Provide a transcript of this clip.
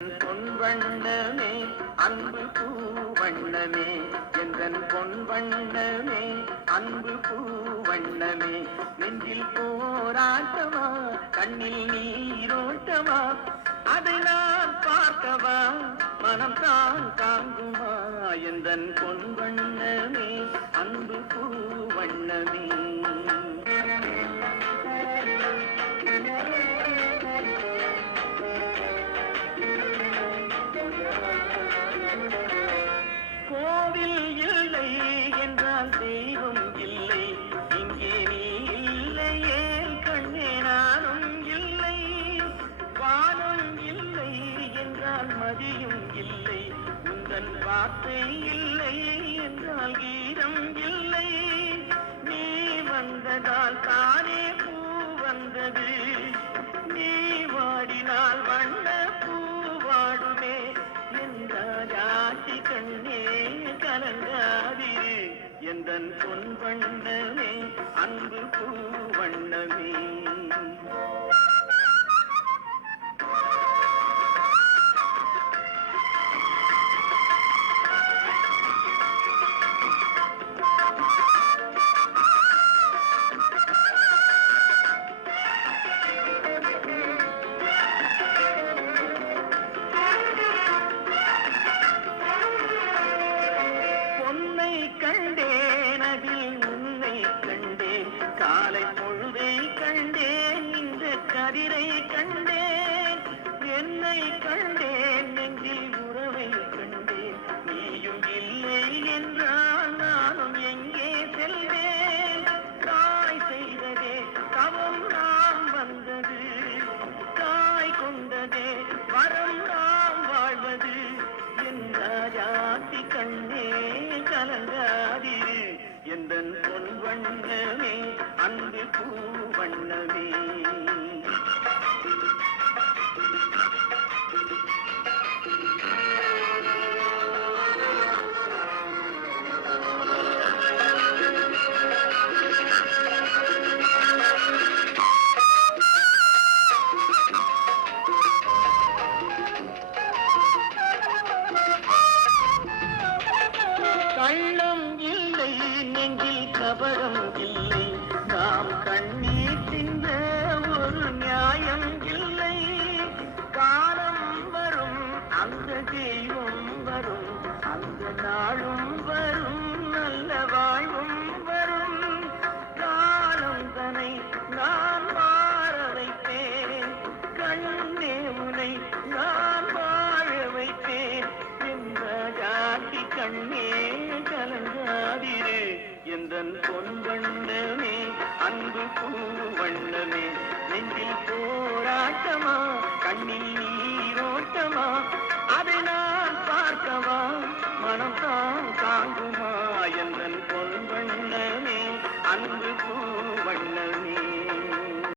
பொன் வண்ணமே அன்பு பூ வண்ணமே எந்தன் பொன் வண்ணமே அன்பு பூ வண்ணமே நெஞ்சில் போராட்டமா கண்ணில் நீரோட்டமா அதை நான் பார்க்கவா மனம் தான் தாங்குமா எந்தன் பொன் வண்ணமே அன்பு பூ வண்ணமே கோவில் இல்லை என்றால் தெய்வம் இல்லை இங்கே நீ இல்லையே கண்ணே நானும் இல்லை வானம் இல்லை என்றால் மதியும் இல்லை உந்தன் வார்த்தை இல்லை என்றால் கீதம் இல்லை நீ வந்ததால் தானே பூ வந்தது நீ வாடினால் வண்ண பூ வாடுமே என்றாசி கண்ணே கலங்காதிரு எந்தன் பொன் வண்ணமே அன்பு பூ வண்ணமே கண்டேன் அதில் உன்னை கண்டேன் காலை பொழுதை கண்டேன் இந்த கதிரை கண்டேன் என்னை கண்டேன் நெஞ்சில் உறவை கண்டேன் நீயும் இல்லை என்றால் நானும் எங்கே செல்வேன் தாய் செய்ததே தவம் நாம் வந்தது தாய் கொண்டதே வரம் நாம் வாழ்வது என்றாசி கண்ணே கலங்காதிரு எந்தன் பொன் வண்ணமே அன்பு பூ வண்ணமே கள்ளம் இல்லை நெஞ்சில் கபடம் இல்லை நாம் கண்ணீர் சிந்த ஒரு நியாயம் இல்லை காலம் வரும் அந்த தெய்வம் வரும் அந்த நாளும் வரும் நல்ல வாழ்வும் வரும் காலம் தனை நான் மாற வைப்பேன் கண்ணே உனை நான் வாழ வைப்பேன் என்றாசி கண்ணே கலங்காதிரு எந்தன் பொன் வண்ணமே அன்பு பூ வண்ணமே நெஞ்சில் போராட்டமா கண்ணில் நீரோட்டமா அதை நான் பார்க்கவா மனம் தான் தாங்குமா எந்தன் பொன் வண்ணமே அன்பு பூ